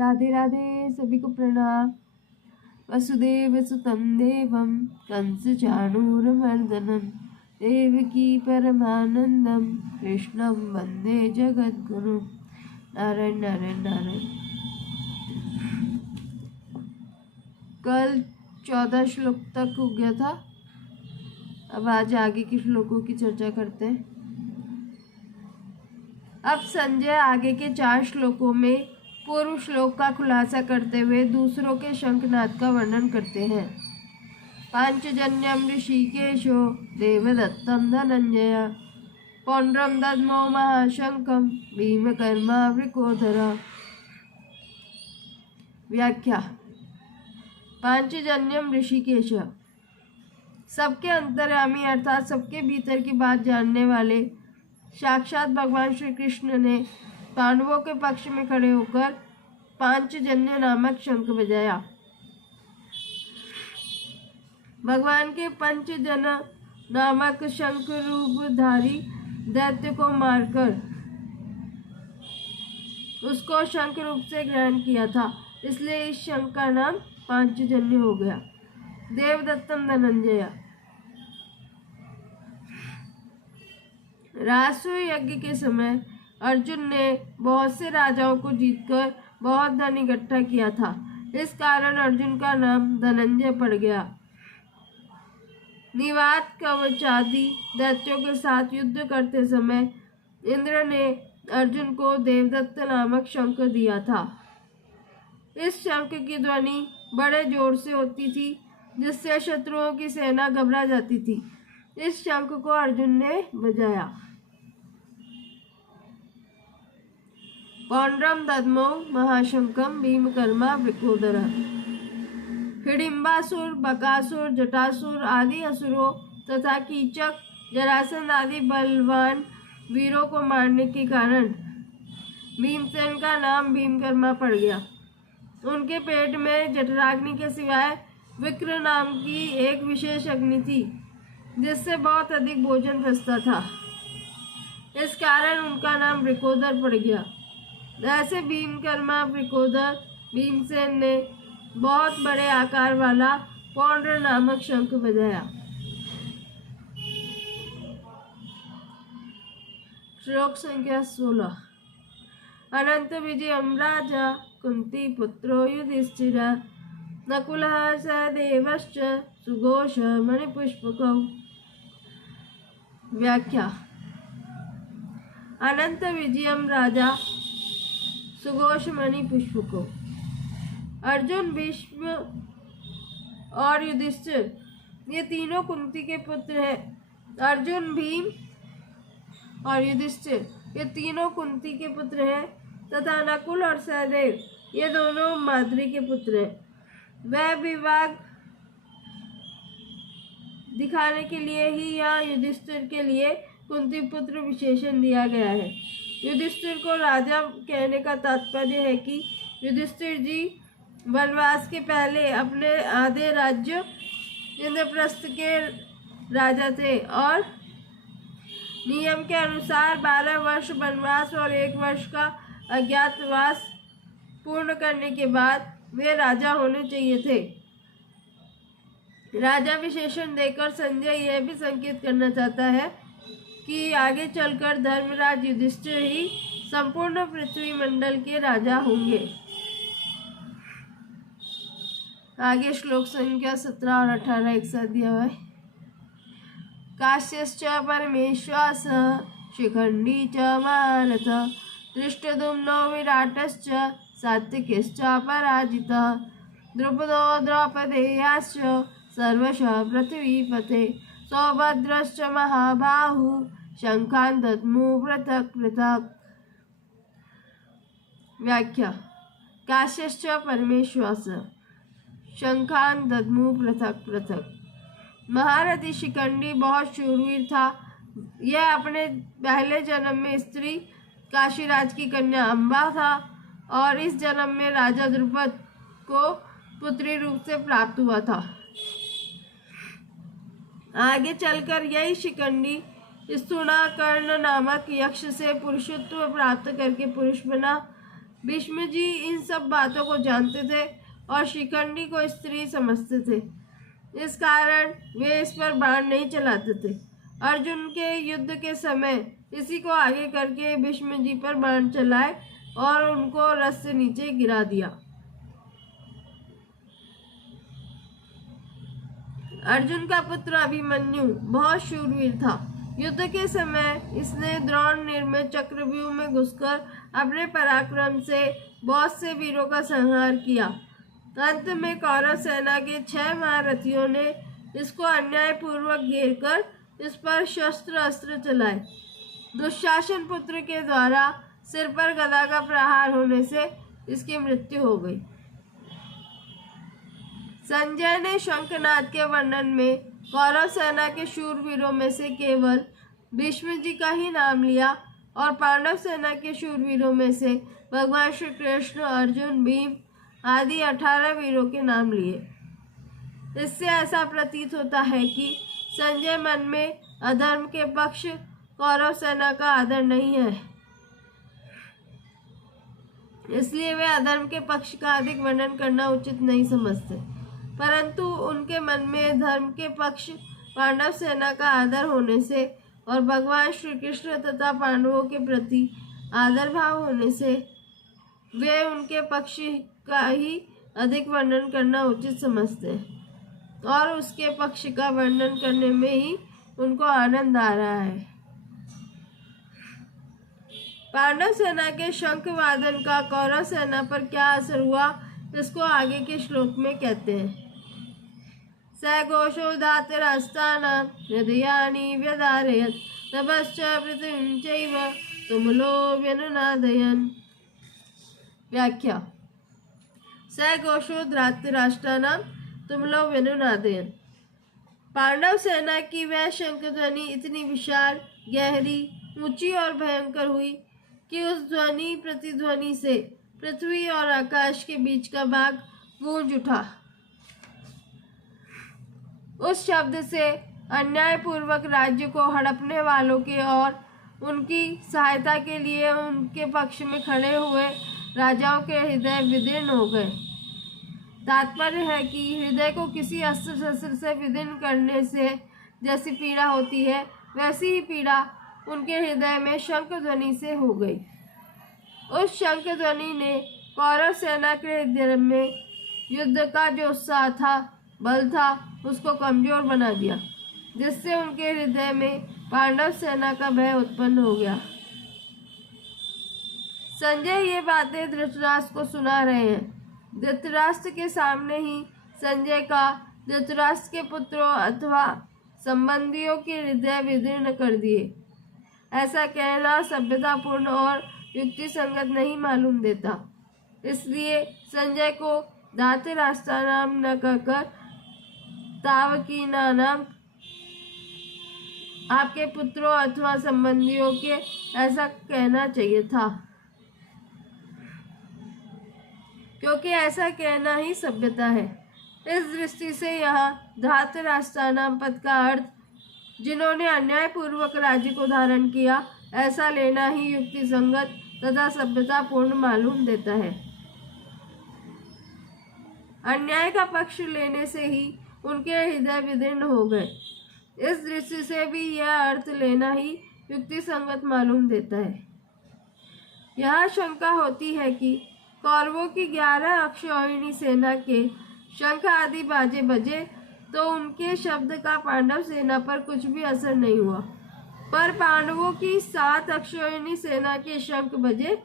राधे राधे, सभी को प्रणाम। वसुदेव सुतं देवं कंसचाणूरमर्दनं देवकी परमानंदं कृष्णं वंदे जगद्गुरुं। नारायण नारायण नारायण। कल 14 श्लोक तक हो गया था। अब आज आगे के श्लोकों की चर्चा करते हैं। अब संजय आगे के 4 श्लोकों में पूर्व श्लोक का खुलासा करते हुए दूसरों के शंखनाद का वर्णन करते हैं। पांचजन्यम ऋषिकेशो देवदत्तम धनंजय पौंड्रम दद्मो महाशंकम भीमकर्मा वृकोधरा। व्याख्या। पांचजन्यम ऋषिकेश, सबके अंतर्यामी अर्थात सबके भीतर की बात जानने वाले साक्षात भगवान श्री कृष्ण ने पांडवों के पक्ष में खड़े होकर पांचजन्य नामक शंख बजाया। भगवान के पंचजन नामक शंख रूपधारी दैत्य को मारकर उसको शंख रूप से ग्रहण किया था, इसलिए इस शंख का नाम पांचजन्य हो गया। देवदत्तम धनंजय, रासु यज्ञ के समय अर्जुन ने बहुत से राजाओं को जीतकर बहुत धन इकट्ठा किया था, इस कारण अर्जुन का नाम धनंजय पड़ गया। निवात कवच आदि दैत्यों के साथ युद्ध करते समय इंद्र ने अर्जुन को देवदत्त नामक शंख दिया था। इस शंख की ध्वनि बड़े जोर से होती थी, जिससे शत्रुओं की सेना घबरा जाती थी। इस शंख को अर्जुन ने बजाया। पौंड्रम दद्मो महाशंकम भीमकर्मा वृकोदरा। हिडिंबासुर, बकासुर, जटासुर आदि असुरों तथा कीचक, जरासंध आदि बलवान वीरों को मारने के कारण भीमसेन का नाम भीमकर्मा पड़ गया। उनके पेट में जठराग्नि के सिवाय विक्र नाम की एक विशेष अग्नि थी, जिससे बहुत अधिक भोजन पचता था। इस कारण उनका नाम वृकोदर पड़ गया। ऐसे भीमकर्मा वृकोदर भीमसेन ने बहुत बड़े आकार वाला पौंड्र नामक शंख बजाया। श्लोक संख्या 16। अनंत विजयम राजा कुंती पुत्रो युधिष्ठिरः नकुलः सहदेवश्च सुघोष मणिपुष्पकौ। व्याख्या। अनंत विजयम राजा सुघोष मणिपुष्पको। अर्जुन, भीष्म और युधिष्ठिर ये तीनों कुंती के पुत्र हैं। अर्जुन, भीम और युधिष्ठिर ये तीनों कुंती के पुत्र हैं तथा नकुल और सहदेव ये दोनों माद्री के पुत्र हैं। वह विभाग दिखाने के लिए ही यहाँ युधिष्ठिर के लिए कुंती पुत्र विशेषण दिया गया है। युधिष्ठिर को राजा कहने का तात्पर्य है कि युधिष्ठिर जी वनवास के पहले अपने आधे राज्य इंद्रप्रस्थ के राजा थे और नियम के अनुसार 12 वर्ष वनवास और 1 वर्ष का अज्ञातवास पूर्ण करने के बाद वे राजा होने चाहिए थे। राजा विशेषण देकर संजय यह भी संकेत करना चाहता है कि आगे चलकर धर्मराज युधिष्ठिर ही संपूर्ण पृथ्वी मंडल के राजा होंगे। आगे श्लोक संख्या 17 और 18 एक साथ दिया हुआ है। काश्यश्च परमेश्वास शिखंडी च महारथ दृष्टद्युम्नो विराटश्च सात्विकश्च पराजितः द्रुपदो द्रौपदेयाश्च सर्वशः पृथ्वीपते सौभद्रश्च महाबाहु शंखान् दद्मु पृथक् पृथक्। व्याख्या। काश्यश्च परमेश्वास शंखान् दद्मु पृथक् पृथक्। महारथी शिखंडी बहुत शूरवीर था। यह अपने पहले जन्म में स्त्री काशीराज की कन्या अम्बा था और इस जन्म में राजा द्रुपद को पुत्री रूप से प्राप्त हुआ था। आगे चलकर यही शिखंडी स्थूणाकर्ण नामक यक्ष से पुरुषत्व प्राप्त करके पुरुष बना। भीष्म जी इन सब बातों को जानते थे और शिखंडी को स्त्री समझते थे। इस कारण वे इस पर बाण नहीं चलाते थे। अर्जुन के युद्ध के समय इसी को आगे करके भीष्म जी पर बाण चलाए और उनको रथ से नीचे गिरा दिया। अर्जुन का पुत्र अभिमन्यु बहुत शूरवीर था। युद्ध के समय इसने द्रोण निर्मित चक्रव्यूह में घुसकर अपने पराक्रम से बहुत से वीरों का संहार किया। अंत में कौरव सेना के 6 महारथियों ने इसको अन्यायपूर्वक घेरकर इस पर शस्त्र अस्त्र चलाए। दुशासन पुत्र के द्वारा सिर पर गदा का प्रहार होने से इसकी मृत्यु हो गई। संजय ने शंखनाद के वर्णन में कौरव सेना के शूरवीरों में से केवल भीष्म जी का ही नाम लिया और पांडव सेना के शूरवीरों में से भगवान श्री कृष्ण, अर्जुन, भीम आदि 18 वीरों के नाम लिए। इससे ऐसा प्रतीत होता है कि संजय मन में अधर्म के पक्ष कौरव सेना का आदर नहीं है, इसलिए वे अधर्म के पक्ष का अधिक वर्णन करना उचित नहीं समझते। परंतु उनके मन में धर्म के पक्ष पांडव सेना का आदर होने से और भगवान श्री कृष्ण तथा पांडवों के प्रति आदर भाव होने से वे उनके पक्ष का ही अधिक वर्णन करना उचित समझते हैं और उसके पक्ष का वर्णन करने में ही उनको आनंद आ रहा है। पांडव सेना के शंख वादन का कौरव सेना पर क्या असर हुआ, इसको आगे के श्लोक में कहते हैं। स घोषो धातरास्तानां हृदयानि व्यधारयत् तपश्च पृथिवीं चैव तुमुलो व्यनुनादयन्। व्याख्या। स घोषो धातराष्ट्राणां तुमुलो व्यनुनादयन्। पांडव सेना की वह शंख ध्वनि इतनी विशाल, गहरी, ऊंची और भयंकर हुई कि उस ध्वनि प्रतिध्वनि से पृथ्वी और आकाश के बीच का भाग गूंज उठा। उस शब्द से अन्यायपूर्वक राज्य को हड़पने वालों के और उनकी सहायता के लिए उनके पक्ष में खड़े हुए राजाओं के हृदय विदीर्ण हो गए। तात्पर्य है कि हृदय को किसी अस्त्र शस्त्र से विदीर्ण करने से जैसी पीड़ा होती है, वैसी ही पीड़ा उनके हृदय में शंख ध्वनि से हो गई। उस शंख ध्वनि ने कौरव सेना के हृदय में युद्ध का जो उत्साह था, बल था, उसको कमजोर बना दिया, जिससे उनके हृदय में पांडव सेना का भय उत्पन्न हो गया। संजय ये बातें धृतराष्ट्र को सुना रहे हैं। धृतराष्ट्र के सामने ही संजय का धृतराष्ट्र के पुत्रों अथवा संबंधियों के हृदय विदीर्ण कर दिए, ऐसा कहना सभ्यतापूर्ण और युक्ति संगत नहीं मालूम देता। इसलिए संजय को धातराष्ट्राणां न कहकर तावकीनानां, आपके पुत्रों अथवा संबंधियों के, ऐसा कहना चाहिए था, क्योंकि ऐसा कहना ही सभ्यता है। इस दृष्टि से यहाँ धातराष्ट्राणां पद का अर्थ जिन्होंने अन्यायपूर्वक राज्य को धारण किया, ऐसा लेना ही युक्ति संगत तथा सभ्यतापूर्ण मालूम देता है। अन्याय का पक्ष लेने से ही उनके हृदय विदीर्ण हो गए। इस दृष्टि से भी यह अर्थ लेना ही युक्ति संगत मालूम देता है। यह शंका होती है कि कौरवों की 11 अक्षौहिणी सेना के शंख आदि बाजे बजे तो उनके शब्द का पांडव सेना पर कुछ भी असर नहीं हुआ, पर पांडवों की 7 अक्षौहिणी सेना के शंख बजे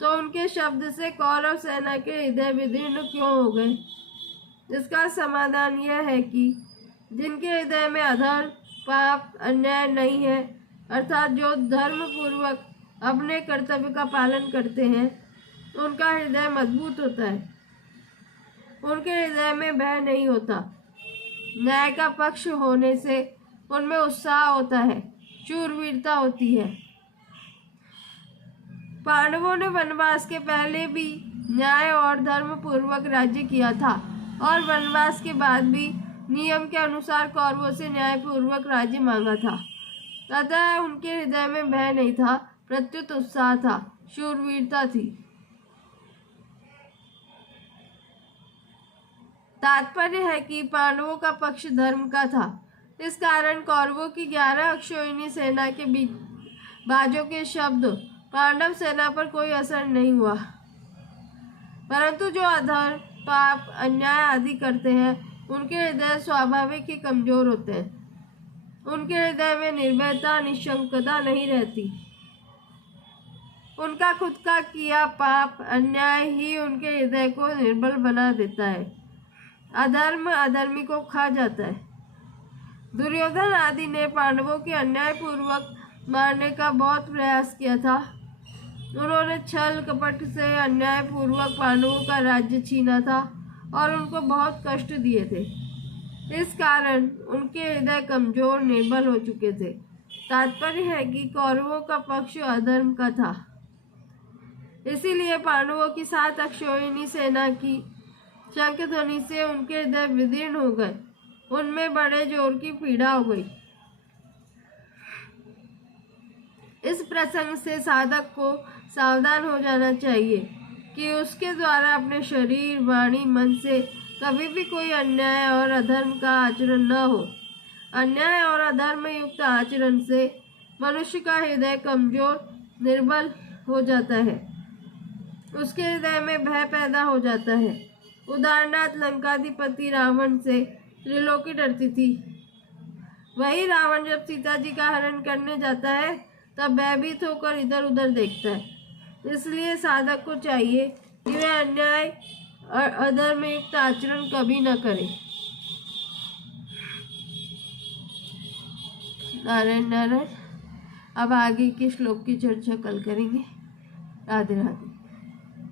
तो उनके शब्द से कौरव सेना के हृदय विदीर्ण क्यों हो गए। इसका समाधान यह है कि जिनके हृदय में अधर्म, पाप, अन्याय नहीं है, अर्थात जो धर्म पूर्वक अपने कर्तव्य का पालन करते हैं, उनका हृदय मजबूत होता है। उनके हृदय में भय नहीं होता। न्याय का पक्ष होने से उनमें उत्साह होता है, शूरवीरता होती है। पांडवों ने वनवास के पहले भी न्याय और धर्म पूर्वक राज्य किया था और वनवास के बाद भी नियम के अनुसार कौरवों से न्याय पूर्वक राज्य मांगा था। तथा उनके हृदय में भय नहीं था, प्रत्युत उत्साह था, शूरवीरता थी। तात्पर्य है कि पांडवों का पक्ष धर्म का था। इस कारण कौरवों की 11 अक्षौहिणी सेना के बीच बाजों के शब्द पांडव सेना पर कोई असर नहीं हुआ। परंतु जो अधर्म, पाप, अन्याय आदि करते हैं उनके हृदय स्वाभाविक ही कमजोर होते हैं। उनके हृदय में निर्भयता, निशंकता नहीं रहती। उनका खुद का किया पाप, अन्याय ही उनके हृदय को निर्बल बना देता है। अधर्म अधर्मी को खा जाता है। दुर्योधन आदि ने पांडवों के अन्यायपूर्वक मारने का बहुत प्रयास किया था। उन्होंने छल कपट से अन्यायपूर्वक पांडवों का राज्य छीना था और उनको बहुत कष्ट दिए थे। इस कारण उनके हृदय कमजोर, निर्बल हो चुके थे। तात्पर्य है कि कौरवों का पक्ष अधर्म का था। इसीलिए पांडवों की 7 अक्षौहिणी सेना की शंखध्वनि से उनके हृदय विदीर्ण हो गए। उनमें बड़े जोर की पीड़ा हो गई। इस प्रसंग से साधक को सावधान हो जाना चाहिए कि उसके द्वारा अपने शरीर, वाणी, मन से कभी भी कोई अन्याय और अधर्म का आचरण न हो। अन्याय और अधर्म युक्त आचरण से मनुष्य का हृदय कमजोर, निर्बल हो जाता है। उसके हृदय में भय पैदा हो जाता है। उदाहरणार्थ लंकाधिपति रावण से त्रिलोकी डरती थी। वही रावण जब सीता जी का हरण करने जाता है तब भयभीत होकर इधर उधर देखता है। इसलिए साधक को चाहिए कि वह अन्याय और अधर्म युक्त आचरण कभी न करे। नारायण नारायण। अब आगे के श्लोक की चर्चा कल करेंगे। राधे राधे।